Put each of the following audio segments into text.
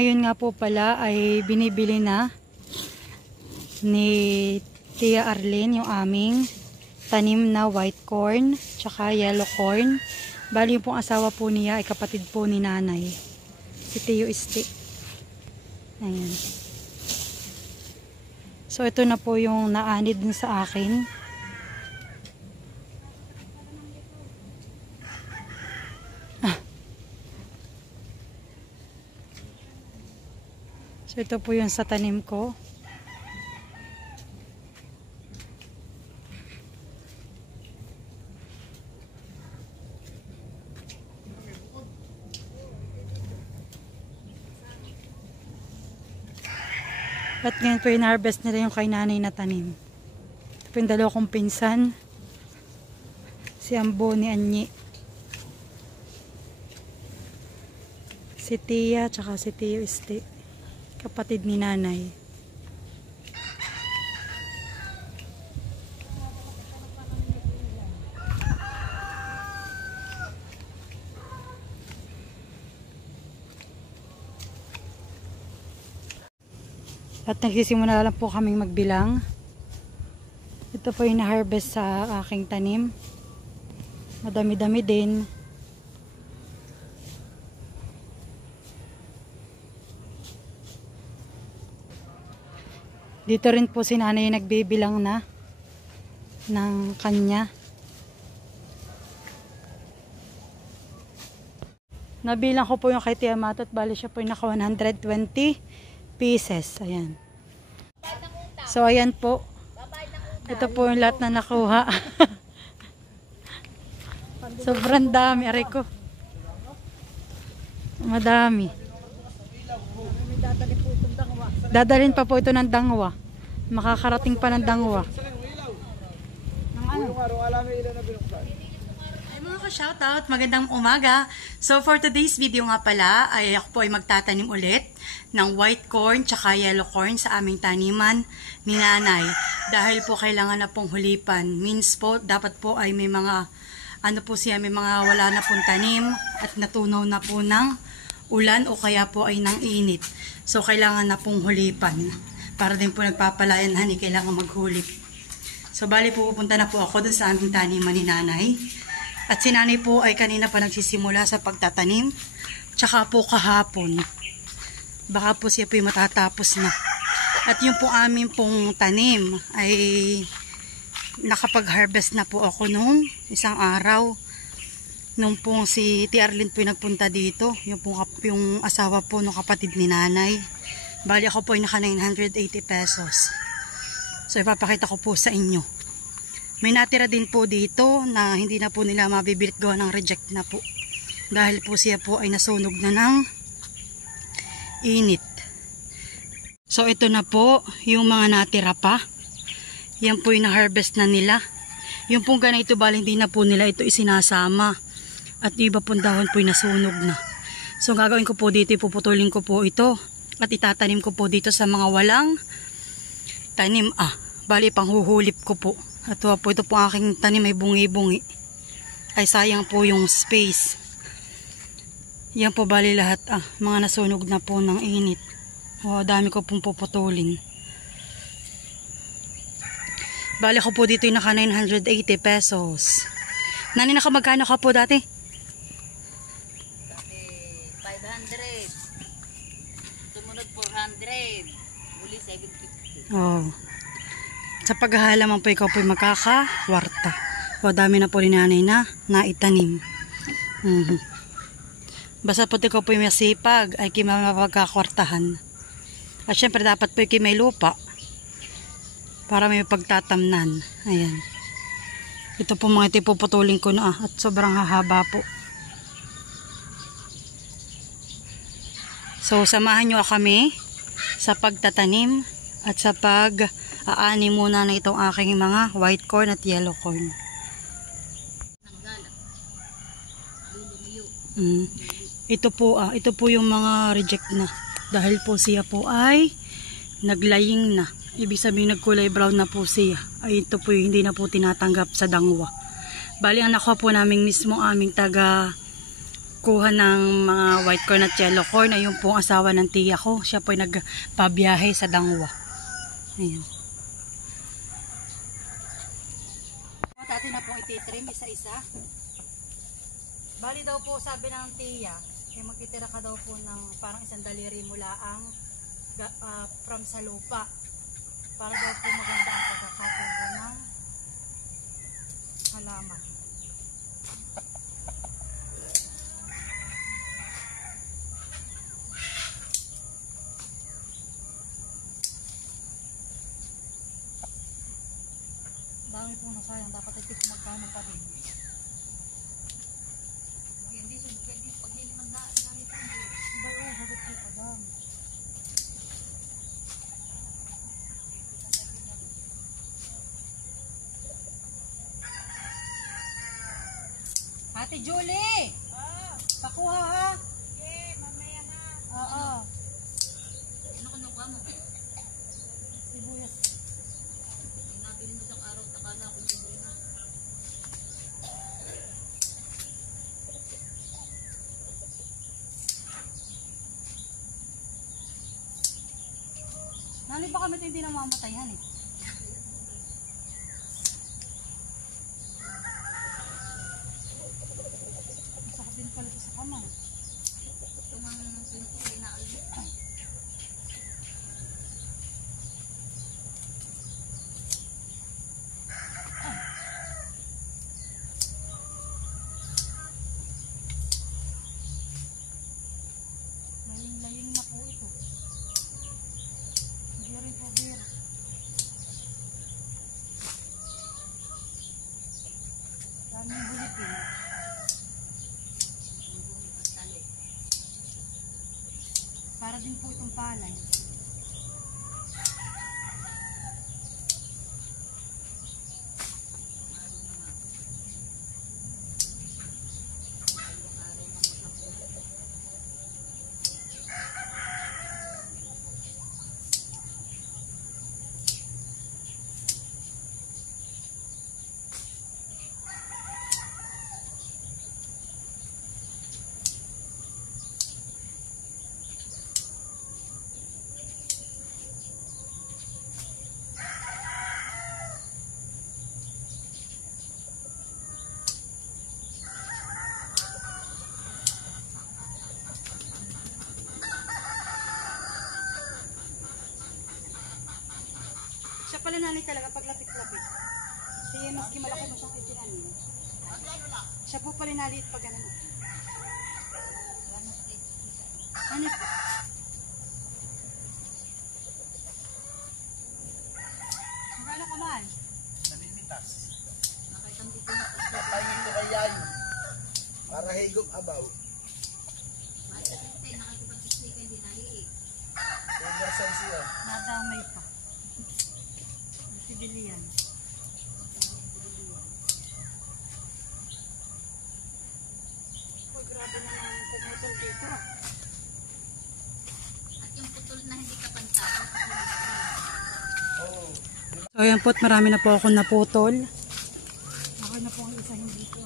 ngayon nga po pala ay binibili na ni Tia Arlene yung aming tanim na white corn tsaka yellow corn. Bali yung pong asawa po niya ay kapatid po ni nanay, si Tio Isti. Ayan. So ito na po yung naanid din sa akin. So ito po yung sa tanim ko. At ngayon po yung harvest nila yung kay nanay na tanim. Ito po yung dalawa kong pinsan. Si Ambo ni Anyi. Si Tia tsaka si Tio Isti. Kapatid ni nanay. At nagsisimula lang po kaming magbilang. Ito po yung na-harvest sa aking tanim. Madami-dami din. Dito rin po si nanay nagbibilang na ng kanya. Nabilang ko po yung kay Tia Matot. Bali siya po yung naka 120 pieces. Ayan. So ayan po. Ito po yung lahat na nakuha. Sobrang dami. Aray ko. Madami. Dadalhin pa po ito ng Dangwa. Makakarating pa ng Dangwa. Mga ka-shoutout, magandang umaga. So for today's video nga pala, ay ako po ay magtatanim ulit ng white corn tsaka yellow corn sa aming taniman ni nanay. Dahil po kailangan na pong hulipan. Means po, dapat po ay may mga, may mga wala na pong tanim at natunaw na po ng ulan o kaya po ay ng init. So kailangan na pong hulipan. Para din po nagpapalayan, kailangan maghulip. So bali po pupunta na po ako dun sa aming taniman ni nanay. At si nanay po ay kanina pa nagsisimula sa pagtatanim. Tsaka po kahapon. Baka po siya po yung matatapos na. At yung po aming pong tanim ay nakapag-harvest na po ako nung isang araw. Nung pong si Tia Arlene po yung nagpunta dito. Yung asawa po ng kapatid ni nanay. Bali ako po ay naka 980 pesos. So ipapakita ko po sa inyo. May natira din po dito na hindi na po nila mabibilit gawa ng reject na po. Dahil po siya po ay nasunog na ng init. So ito na po yung mga natira pa. Yan po yung na-harvest na nila. Yung pong ganito bali hindi na po nila ito isinasama. At iba pong dahon po yung nasunog na. So gagawin ko po dito, ipuputulin ko po ito. At itatanim ko po dito sa mga walang tanim. Bali panghuhulip ko po. At po ito po aking tanim ay bungi-bungi. Ay sayang po yung space. Yan po bali lahat mga nasunog na po ng init. Dami ko pong puputulin. Bali ko po dito yung naka 980 pesos. Nani naka magkano ka po dati? 500. Sumunod 400. Muli 750. Sa paghahalaman po ikaw po magkakawarta. Dami na po ni nanay na naitanim. Basta po ikaw po masipag ay mapagkakwartahan. At syempre dapat po may lupa para may pagtatamnan. Ayan. Ito po mga itipuputulin ko na at sobrang hahaba po. So samahan nyo kami sa pagtatanim at sa pag-aani muna na itong aking mga white corn at yellow corn. Ito po yung mga reject na. Dahil po siya po ay naglaying na. Ibig sabihin nagkulay brown na po siya. Ay ito po yung hindi na po tinatanggap sa Dangwa. Bali ang nakuha po namin mismo aming taga nagkuha ng mga white corn at yellow corn ay yung pong asawa ng tiya ko. Siya po ay nagpabiyahe sa Dangwa. Ayan. Dati na pong ititrim isa-isa. Bali daw po sabi ng tiya, ay magtitira ka daw po ng parang isang daliri mula ang from sa lupa. Para daw po maganda ang pagkakataon ng halaman. Dami po nasayang, dapat ito magkano pa rin. Hindi pag hindi magdaan na rin. Iba yung hagit ko pa dami. Ate Julie! Pakuha ha? Okay, mamaya na. Oo. Ano kinukuha mo? Sibuyas. Nabili mo isang araw, takala ako hindi na. Nani ba kami hindi namamatayan eh? Masakit din pala ito sa kamay. Ito mang pinutuli na alis. Laying-laying na po ito. Hindi rin po beer. Daming bulitin. Para din po itong palay. Siya pala nanay talaga pag lapit-lapit. Kasi maski malaki mo siyang itinanin. Siya po pala naliit pag ano. Ano po? Magkano ka man? Nalimitas. Nakitang dito na. Kapainin mo kaya yun. Para higop abaw. Basta kasi nakikipag-isli ka hindi naliit. Oversize yan. Nadamay pa. Sibilian. Oh, grabe naman pumutol dito. At yung putol na hindi ka pantay. Oo. So ayan po't marami na po ako naputol. Ako na po ang isa hindi ko.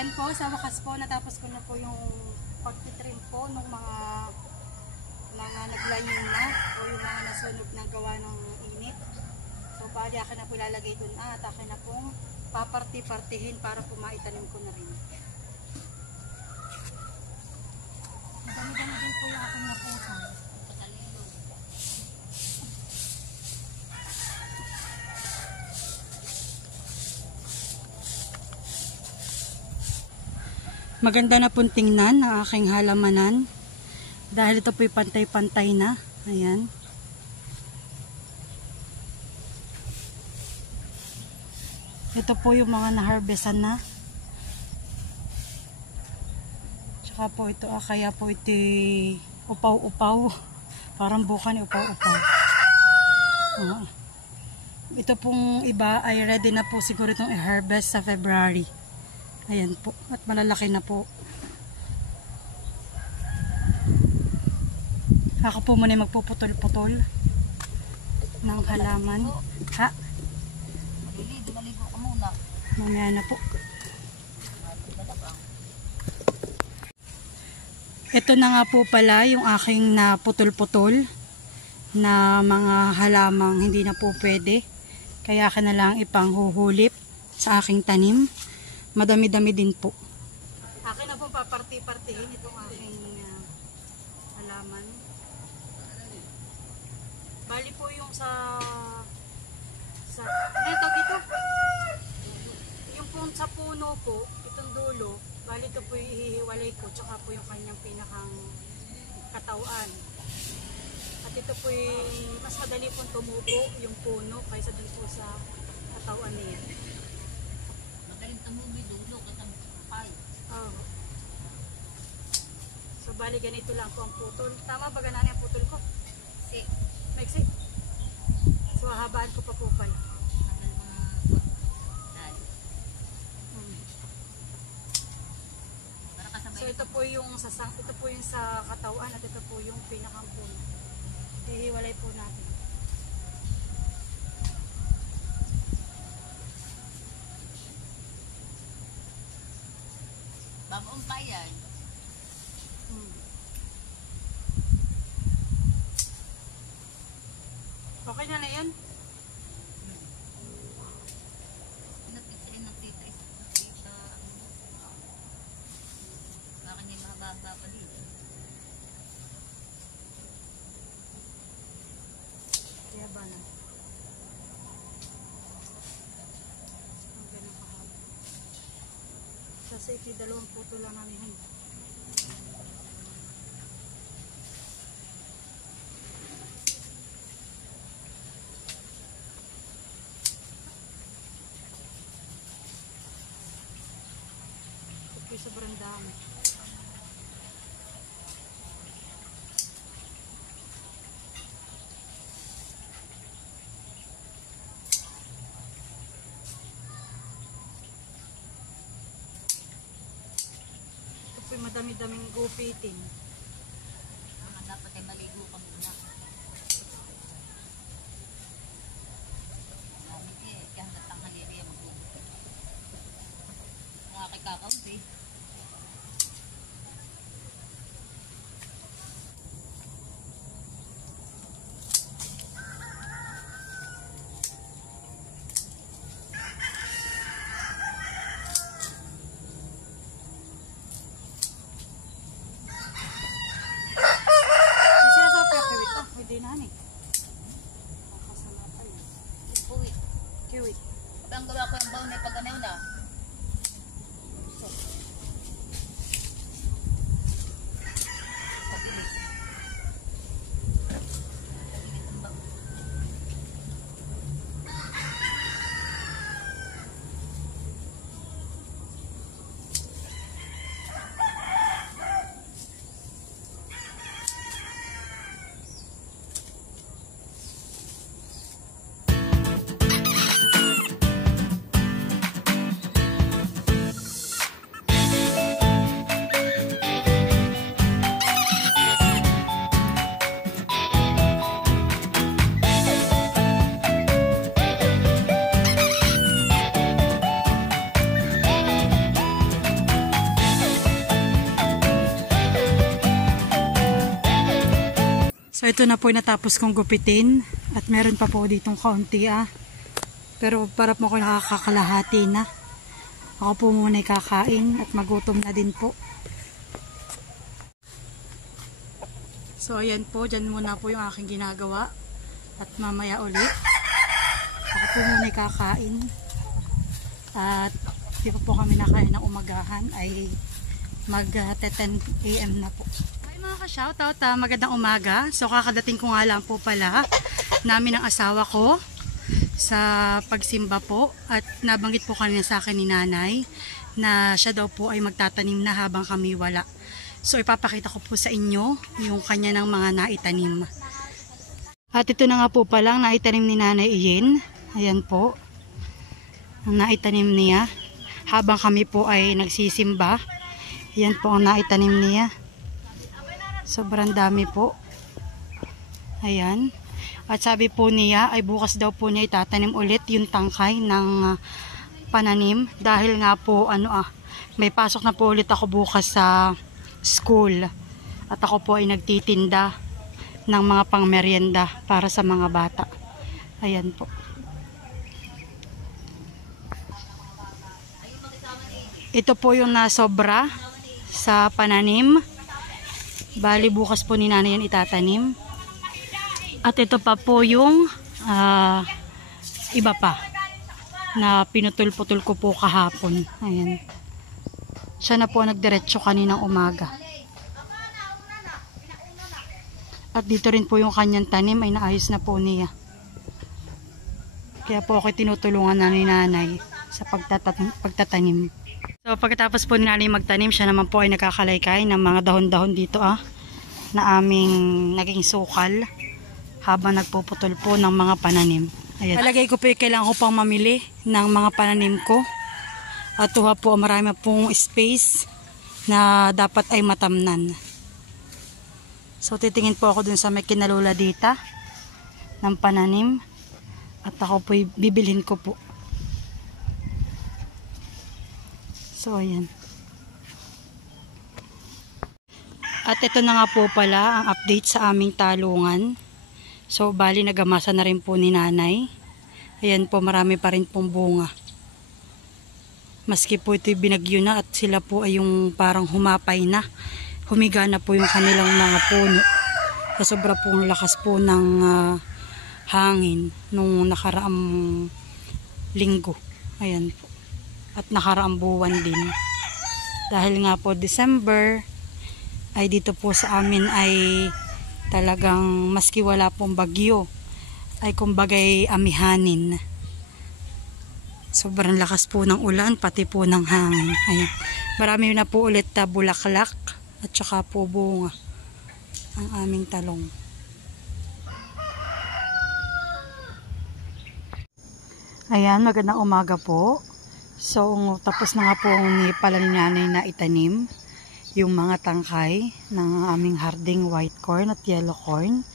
ayan po, sa wakas po, natapos ko na po yung pagtitrim po ng mga naglayong na o yung mga nasunog na gawa ng init. So, bali akin na po ilalagay dun at akin na pong paparti-partihin para po maitanim ko na rin. Madami-dami din po yung aking napusan. Maganda na pong tingnan ang aking halamanan dahil ito po'y pantay-pantay na. Ayan. Ito po yung mga na-harvestan na. Tsaka po ito, kaya po ito upaw-upaw. Parang bukan upaw-upaw. Ito pong iba ay ready na po siguro itong i-harvest sa February. Ayan po. At malalaki na po. Ako po muna magpuputol-putol ng halaman. Ha? Maligo ka muna. Mamaya na po. Ito na nga po pala yung aking naputol-putol na mga halamang hindi na po pwede. Kaya ka na lang ipanghuhulip sa aking tanim. Madami-dami din po. Akin na po paparti-partihin itong aking halaman. Bali po yung ano ito dito? Yung po sa puno po, itong dulo, bali ito po ihihiwalay ko, tsaka po yung kanyang pinakang katawan. At ito po mas madali pong tumubo yung puno kaysa din po sa katawan niya. Oh. So bali ganito lang po ang putol. Tama ba ganun ang putol ko? Si. Maiksi. So hahabaan ko pa po pala. So ito po yung sa katawan at ito po yung pinakang puno. Hihiwalay po natin. Bagong pa yan. Okay na na yan? Nagtitris. Bakit hindi mababa pa dito? Kaya ba na? Kasi iti dalawang puto lang namin. Ito sobrang dami. Madami-daming gupitin. Dapat ay maligo ka muna. Dami kaya hanggang tanghali ay magugupit. Nakakikakampi. ito na po natapos kong gupitin. At meron pa po ditong kaunti Pero para po ako nakakakalahati na. Ako po muna kakain at magutom na din po. So ayan po, dyan muna po yung aking ginagawa. At mamaya ulit, ako po muna kakain. At di pa po kami nakain ng umagahan ay mag 10 AM na po. Hi mga ka-shoutout, magandang umaga. So kakadating ko nga lang po pala namin ang asawa ko sa pagsimba po. At nabanggit po kanina sa akin ni nanay na siya daw po ay magtatanim na habang kami wala. So ipapakita ko po sa inyo yung kanya ng mga naitanim. At ito na nga po palang naitanim ni Nanay Iyen. Ayan po. Ang naitanim niya. Habang kami po ay nagsisimba. Ayan po ang naitanim niya. Sobrang dami po. Ayan. At sabi po niya ay bukas daw po niya itatanim ulit yung tangkay ng pananim. Dahil nga po may pasok na po ulit ako bukas sa school. At ako po ay nagtitinda ng mga pangmeryenda para sa mga bata. Ayan po. Ito po yung nasobra sa pananim. Bali bukas po ni nanay yan itatanim. At ito pa po yung iba pa na pinutol-putol ko po kahapon. Ayan. Siya na po nagdiretso kaninang umaga. At dito rin po yung kanyang tanim ay naayos na po niya. Kaya po ako tinutulungan na ni nanay sa pagtatanim. So pagkatapos po ni nanay magtanim, siya naman po ay nakakalaykay ng mga dahon-dahon dito na aming naging sukal habang nagpuputol po ng mga pananim. Ayan. Palagay ko po kailangan ko pang mamili ng mga pananim ko. At tuha po marami pong space na dapat ay matamnan. So titingin po ako dun sa may kinalula dita ng pananim. At ako po bibilhin ko po. So ayan. At ito na nga po pala ang update sa aming talungan. So bali nagamasa na rin po ni nanay. Ayan po marami pa rin pong bunga. Maski po ito'y binagyo na at sila po ay yung parang humapay na. Humiga na po yung kanilang mga puno. Sa sobra pong lakas po ng hangin nung nakaraang linggo. Ayan po. At nakaraang buwan din. Dahil nga po December ay dito po sa amin ay talagang maski wala pong bagyo ay kumbagay amihanin. Sobrang lakas po ng ulan, pati po ng hangin. Ayan. Marami na po ulit bulaklak at saka po bunga ang aming talong. Ayan, magandang umaga po. So, tapos na nga po ni pala ni nanay na itanim yung mga tangkay ng aming harding white corn at yellow corn.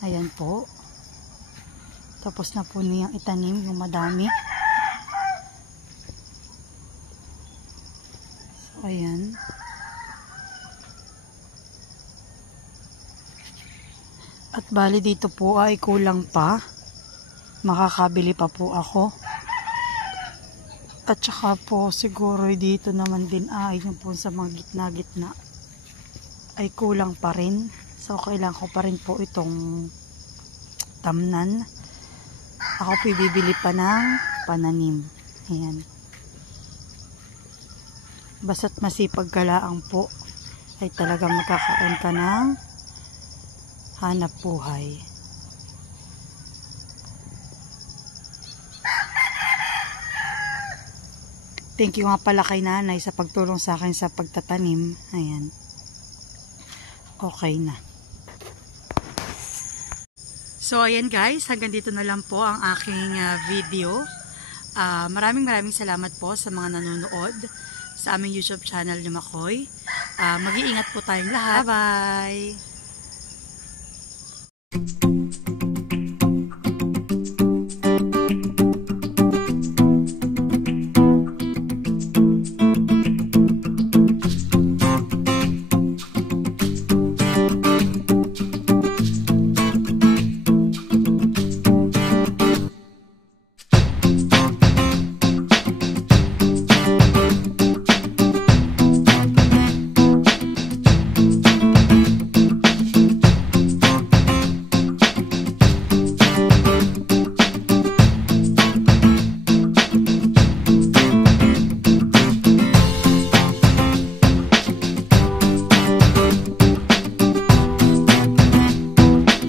Ayan po. Tapos na po niyang itanim yung madami. Ayan. At bali dito po ay kulang pa. Makakabili pa po ako. At saka po siguro dito naman din yung po sa mga gitna-gitna ay kulang pa rin. So kailangan ko pa rin po itong tamnan. Ako po bibili pa ng pananim. Ayan. Basta't masipag kalaang po ay talagang makakaon ka ng hanap buhay. Thank you nga pala kay nanay sa pagtulong sa akin sa pagtatanim. Ayan. Okay na. So ayan guys, hanggang dito na lang po ang aking video. Maraming salamat po sa mga nanonood sa aming YouTube channel ni Makoy. Mag-iingat po tayong lahat. Bye-bye!